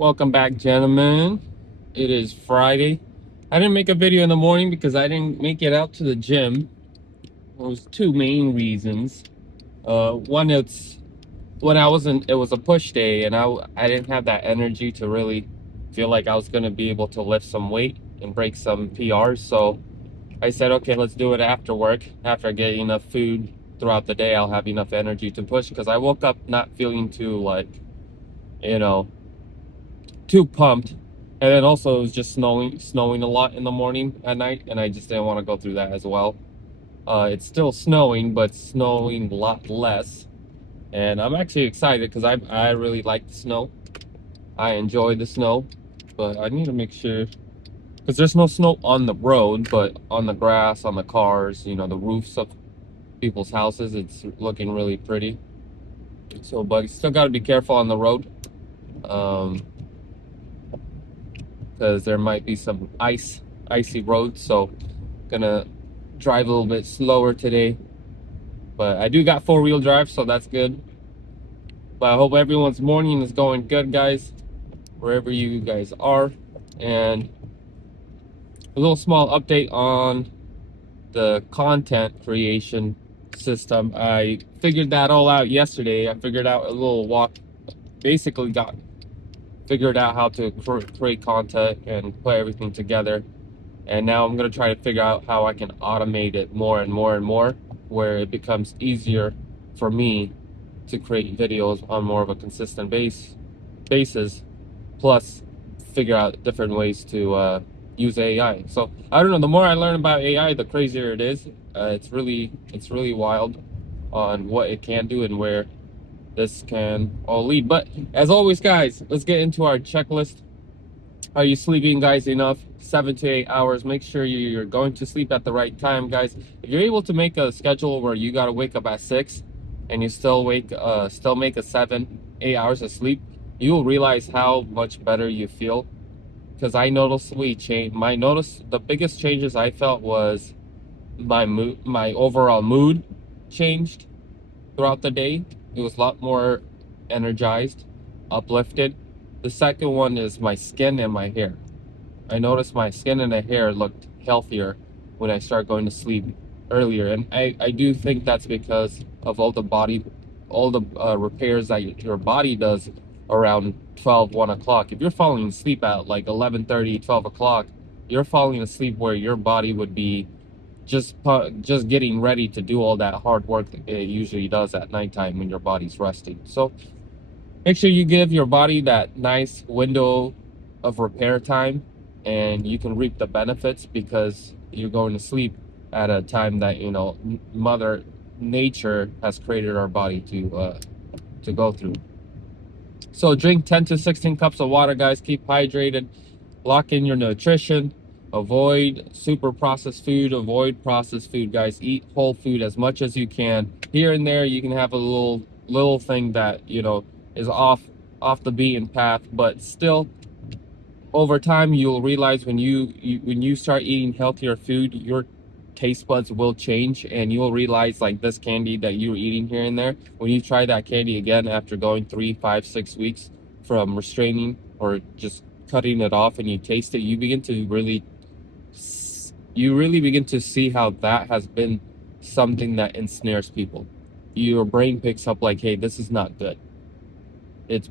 Welcome back, gentlemen. It is Friday. I didn't make a video in the morning because I didn't make it out to the gym. There was two main reasons. One, it's when I wasn't. It was a push day, and I didn't have that energy to really feel like I was gonna be able to lift some weight and break some PRs. So I said, okay, let's do it after work. After I get enough food throughout the day, I'll have enough energy to push. Because I woke up not feeling too you know too pumped. And then also it was just snowing a lot in the morning at night, and I just didn't want to go through that as well. It's still snowing, but snowing a lot less. And I'm actually excited because I really like the snow. I enjoy the snow, but I need to make sure because there's no snow on the road, but on the grass, on the cars, the roofs of people's houses, it's looking really pretty. So, but you still got to be careful on the road. Um, because there might be some icy roads. So gonna drive a little bit slower today. But I do got four-wheel drive, so that's good. But I hope everyone's morning is going good, guys, wherever you guys are. And a little small update on the content creation system. I figured that all out yesterday. I figured out a little walk, basically got figured out how to create content and put everything together. And now I'm going to try to figure out how I can automate it more and more and more, where it becomes easier for me to create videos on more of a consistent basis, plus figure out different ways to use AI. So I don't know. The more I learn about AI, the crazier it is. It's really wild on what it can do and where this can all lead. But as always, guys, let's get into our checklist. Are you sleeping, guys, enough? 7 to 8 hours. Make sure you're going to sleep at the right time, guys. If you're able to make a schedule where you gotta wake up at 6 and you still make a 7 8 hours of sleep, you will realize how much better you feel. Because I noticed the biggest changes I felt was my overall mood changed throughout the day. It was a lot more energized, uplifted. The second one is my skin and my hair. I noticed my skin and the hair looked healthier when I start going to sleep earlier. And I do think that's because of all the repairs that your body does around 12, 1 o'clock. If you're falling asleep at like 11:30, 12 o'clock, you're falling asleep where your body would be just getting ready to do all that hard work that it usually does at nighttime when your body's resting. So make sure you give your body that nice window of repair time, and you can reap the benefits because you're going to sleep at a time that Mother Nature has created our body to go through. So drink 10 to 16 cups of water, guys. Keep hydrated. Lock in your nutrition. Avoid super processed food. Avoid processed food, guys. Eat whole food as much as you can. Here and there, you can have a little thing that is off the beaten path, but still, over time, you'll realize when you start eating healthier food, your taste buds will change, and you'll realize like this candy that you were eating here and there. When you try that candy again after going 3, 5, 6 weeks from restraining or just cutting it off, and you taste it, you really begin to see how that has been something that ensnares people. Your brain picks up like, hey, this is not good.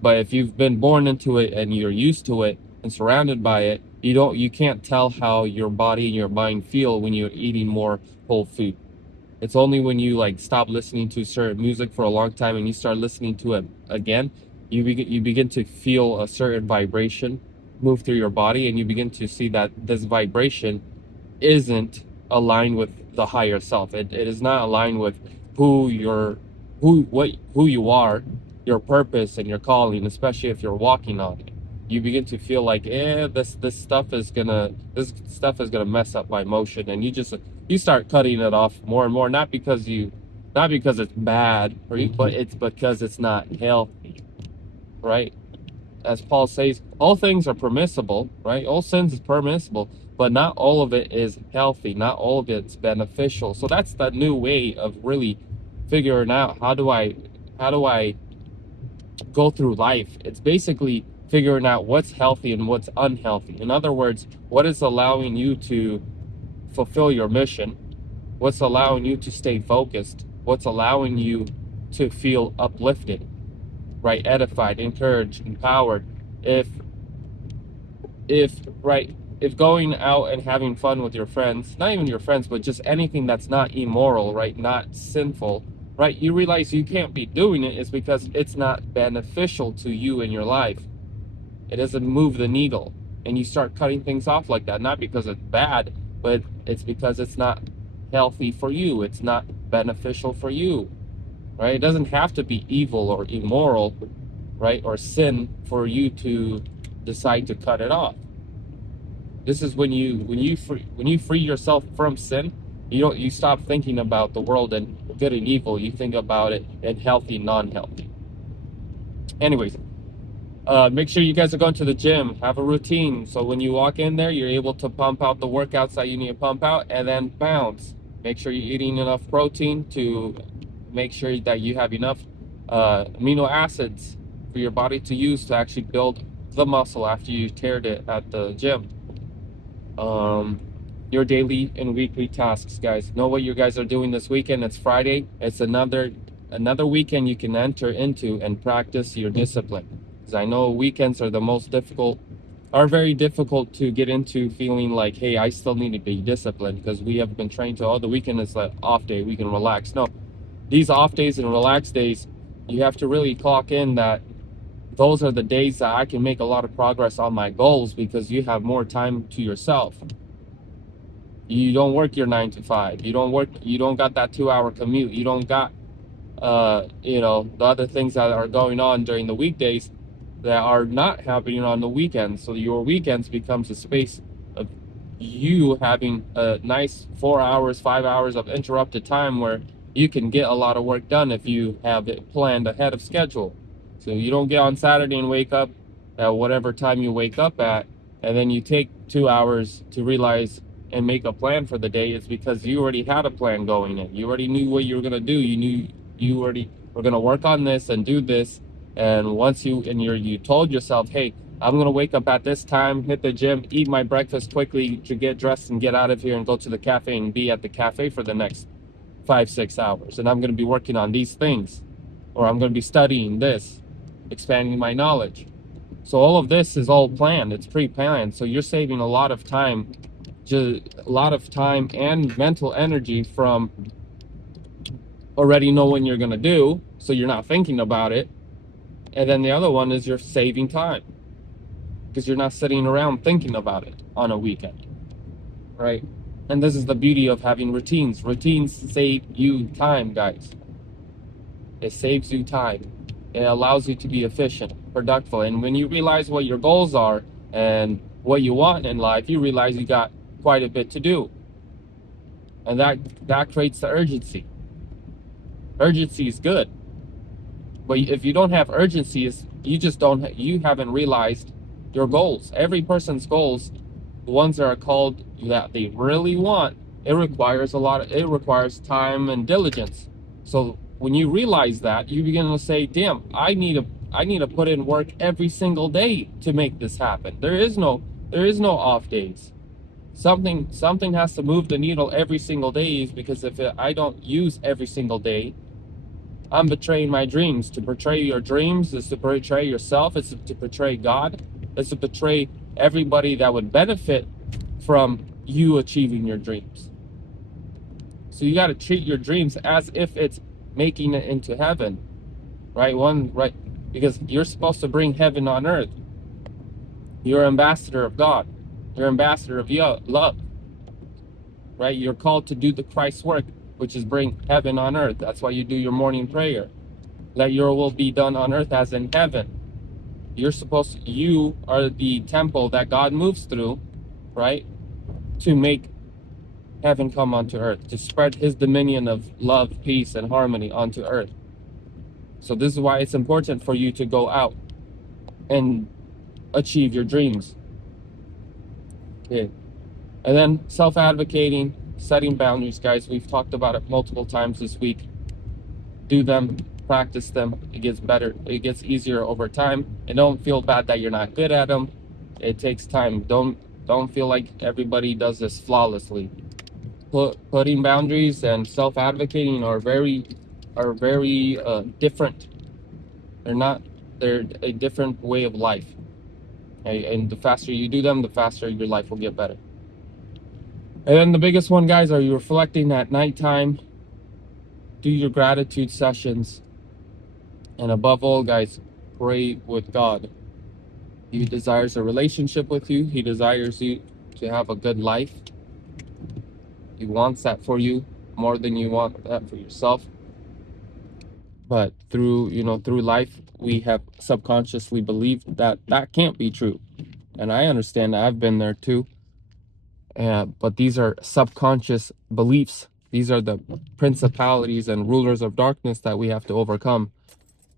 But if you've been born into it and you're used to it and surrounded by it, you can't tell how your body and your mind feel when you're eating more whole food. It's only when you like stop listening to certain music for a long time and you start listening to it again, you begin to feel a certain vibration move through your body, and you begin to see that this vibration isn't aligned with the higher self. It is not aligned with who you are, your purpose and your calling, especially if you're walking on it. You begin to feel like, this stuff is gonna mess up my emotion, and you start cutting it off more and more, not because it's bad for you, but it's because it's not healthy, right? As Paul says, all things are permissible, right? All sins is permissible, but not all of it is healthy. Not all of it's beneficial. So that's the new way of really figuring out how do I go through life. It's basically figuring out what's healthy and what's unhealthy. In other words, what is allowing you to fulfill your mission, what's allowing you to stay focused, what's allowing you to feel uplifted, right, edified, encouraged, empowered. If if right if going out and having fun with your friends, not even your friends, but just anything that's not immoral, right, not sinful, right, you realize you can't be doing it is because it's not beneficial to you in your life. It doesn't move the needle, and you start cutting things off like that, not because it's bad, but it's because it's not healthy for you, it's not beneficial for you, right? It doesn't have to be evil or immoral, right, or sin for you to decide to cut it off. This is when you free yourself from sin. You stop thinking about the world and good and evil. You think about it in healthy, non-healthy. Anyways, make sure you guys are going to the gym. Have a routine, so when you walk in there, you're able to pump out the workouts that you need to pump out, and then bounce. Make sure you're eating enough protein to make sure that you have enough amino acids for your body to use to actually build the muscle after you teared it at the gym. Your daily and weekly tasks, guys. Know what you guys are doing this weekend. It's Friday. It's another weekend you can enter into and practice your discipline. Because I know weekends are very difficult to get into, feeling like, hey, I still need to be disciplined, because we have been trained to, oh, the weekend is an off day, we can relax. No, these off days and relax days, you have to really clock in that those are the days that I can make a lot of progress on my goals, because you have more time to yourself. You don't work your 9 to 5. You don't got that 2-hour commute. You don't got the other things that are going on during the weekdays that are not happening on the weekends. So your weekends becomes a space of you having a nice 4 hours, 5 hours of interrupted time where you can get a lot of work done if you have it planned ahead of schedule. So you don't get on Saturday and wake up at whatever time you wake up at, and then you take 2 hours to realize and make a plan for the day. It's because you already had a plan going in. You already knew what you were going to do. You knew you already were going to work on this and do this. And once you told yourself, hey, I'm going to wake up at this time, hit the gym, eat my breakfast quickly to get dressed and get out of here and go to the cafe and be at the cafe for the next 5-6 hours. And I'm going to be working on these things, or I'm going to be studying this, expanding my knowledge. So all of this is all planned. It's pre-planned. So you're saving a lot of time and mental energy from already know what you're going to do, so you're not thinking about it. And then the other one is you're saving time, because you're not sitting around thinking about it on a weekend, right? And this is the beauty of having routines. Routines save you time, guys. It saves you time. It allows you to be efficient, productive. And when you realize what your goals are and what you want in life, you realize you got quite a bit to do. And that creates the urgency. Urgency is good. But if you don't have urgency, you haven't realized your goals. Every person's goals, the ones that are called that they really want, it requires time and diligence. So when you realize that, you begin to say, damn, I need to put in work every single day to make this happen. There is no off days. Something has to move the needle every single day, because if I don't use every single day, I'm betraying my dreams. To betray your dreams is to betray yourself. It's to betray God. It's to betray everybody that would benefit from you achieving your dreams. So you got to treat your dreams as if it's making it into heaven, right? Because you're supposed to bring heaven on earth. You're an ambassador of God. You're an ambassador of love, right? You're called to do the Christ work, which is bring heaven on earth. That's why you do your morning prayer. Let your will be done on earth as in heaven. You are the temple that God moves through, right? To make heaven come onto earth, to spread his dominion of love, peace, and harmony onto earth. So this is why it's important for you to go out and achieve your dreams. Okay. And then self-advocating, setting boundaries, guys. We've talked about it multiple times this week. Do them. practice them, it gets better. It gets easier over time. And don't feel bad that you're not good at them. It takes time. Don't feel like everybody does this flawlessly. Putting boundaries and self-advocating are very different. They're a different way of life. Okay? And the faster you do them, the faster your life will get better. And then the biggest one, guys, are you reflecting at nighttime? Do your gratitude sessions. And above all, guys, pray with God. He desires a relationship with you. He desires you to have a good life. He wants that for you more than you want that for yourself. But through life, we have subconsciously believed that that can't be true. And I understand, I've been there too. But these are subconscious beliefs. These are the principalities and rulers of darkness that we have to overcome.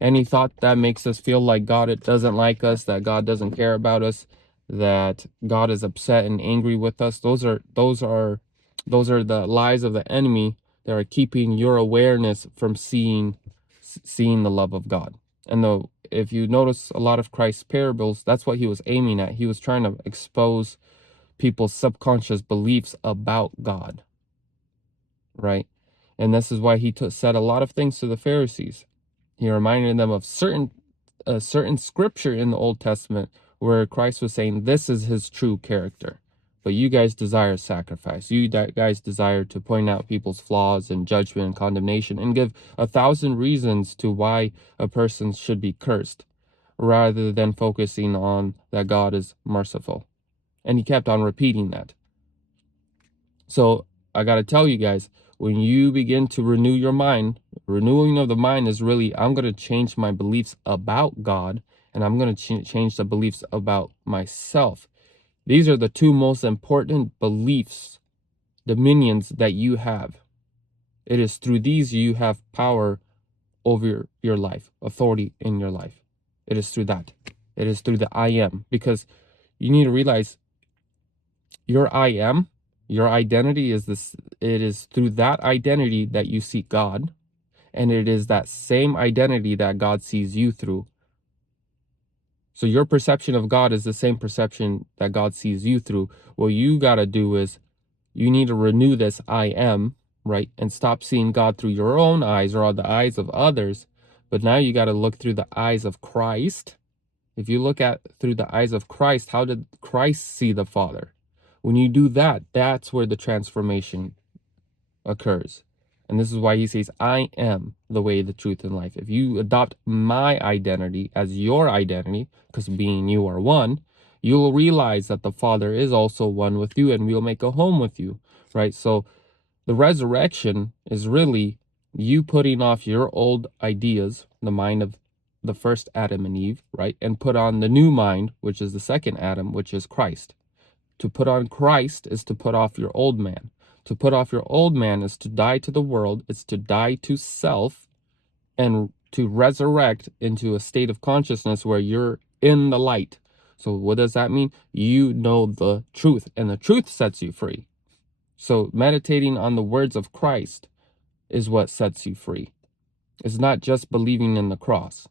Any thought that makes us feel like God doesn't like us, that God doesn't care about us, that God is upset and angry with us, those are the lies of the enemy that are keeping your awareness from seeing the love of God. And if you notice a lot of Christ's parables, that's what he was aiming at. He was trying to expose people's subconscious beliefs about God, right? And this is why he said a lot of things to the Pharisees. He reminded them of a certain scripture in the Old Testament where Christ was saying, this is his true character. But you guys desire sacrifice. You guys desire to point out people's flaws and judgment and condemnation and give 1,000 reasons to why a person should be cursed, rather than focusing on that God is merciful. And he kept on repeating that. So I got to tell you guys, when you begin to renew your mind, renewing of the mind is really, I'm going to change my beliefs about God, and I'm going to change the beliefs about myself. These are the two most important beliefs, dominions that you have. It is through these you have power over your life, authority in your life. It is through that. It is through the I am, because you need to realize your I am, your identity is this. It is through that identity that you see God, and it is that same identity that God sees you through. So your perception of God is the same perception that God sees you through. What you got to do is you need to renew this I am, right? And stop seeing God through your own eyes or the eyes of others. But now you got to look through the eyes of Christ. If you look at through the eyes of Christ, how did Christ see the Father? When you do that, that's where the transformation occurs. And this is why he says, I am the way, the truth, and life. If you adopt my identity as your identity, because being you are one, you will realize that the Father is also one with you and will make a home with you, right? So the resurrection is really you putting off your old ideas, the mind of the first Adam and Eve, right? And put on the new mind, which is the second Adam, which is Christ. To put on Christ is to put off your old man. To put off your old man is to die to the world. It's to die to self and to resurrect into a state of consciousness where you're in the light. So what does that mean? You know the truth, and the truth sets you free. So meditating on the words of Christ is what sets you free. It's not just believing in the cross.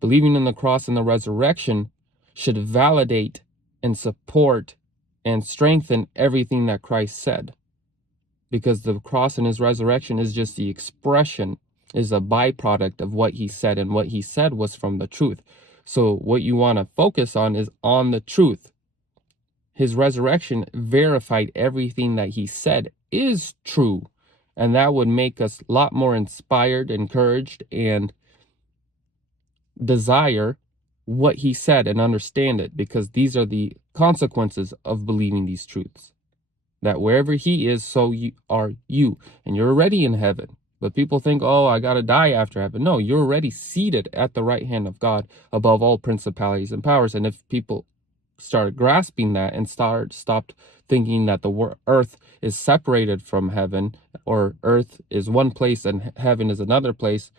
Believing in the cross and the resurrection should validate and support and strengthen everything that Christ said. Because the cross and his resurrection is just the expression, is a byproduct of what he said, and what he said was from the truth. So what you want to focus on is on the truth. His resurrection verified everything that he said is true. And that would make us a lot more inspired, encouraged, and desire what he said and understand it, because these are the consequences of believing these truths. That wherever he is, so are you. And you're already in heaven. But people think, oh, I got to die after heaven. No, you're already seated at the right hand of God above all principalities and powers. And if people start grasping that and stopped thinking that the earth is separated from heaven, or earth is one place and heaven is another place,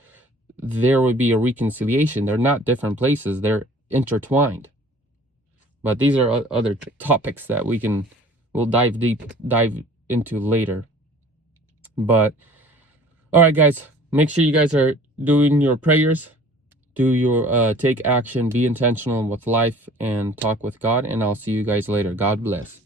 there would be a reconciliation. They're not different places. They're intertwined. But these are other topics that we'll dive into later. But all right, guys, Make sure you guys are doing your prayers, do your take action, be intentional with life, and talk with God. And I'll see you guys later. God bless.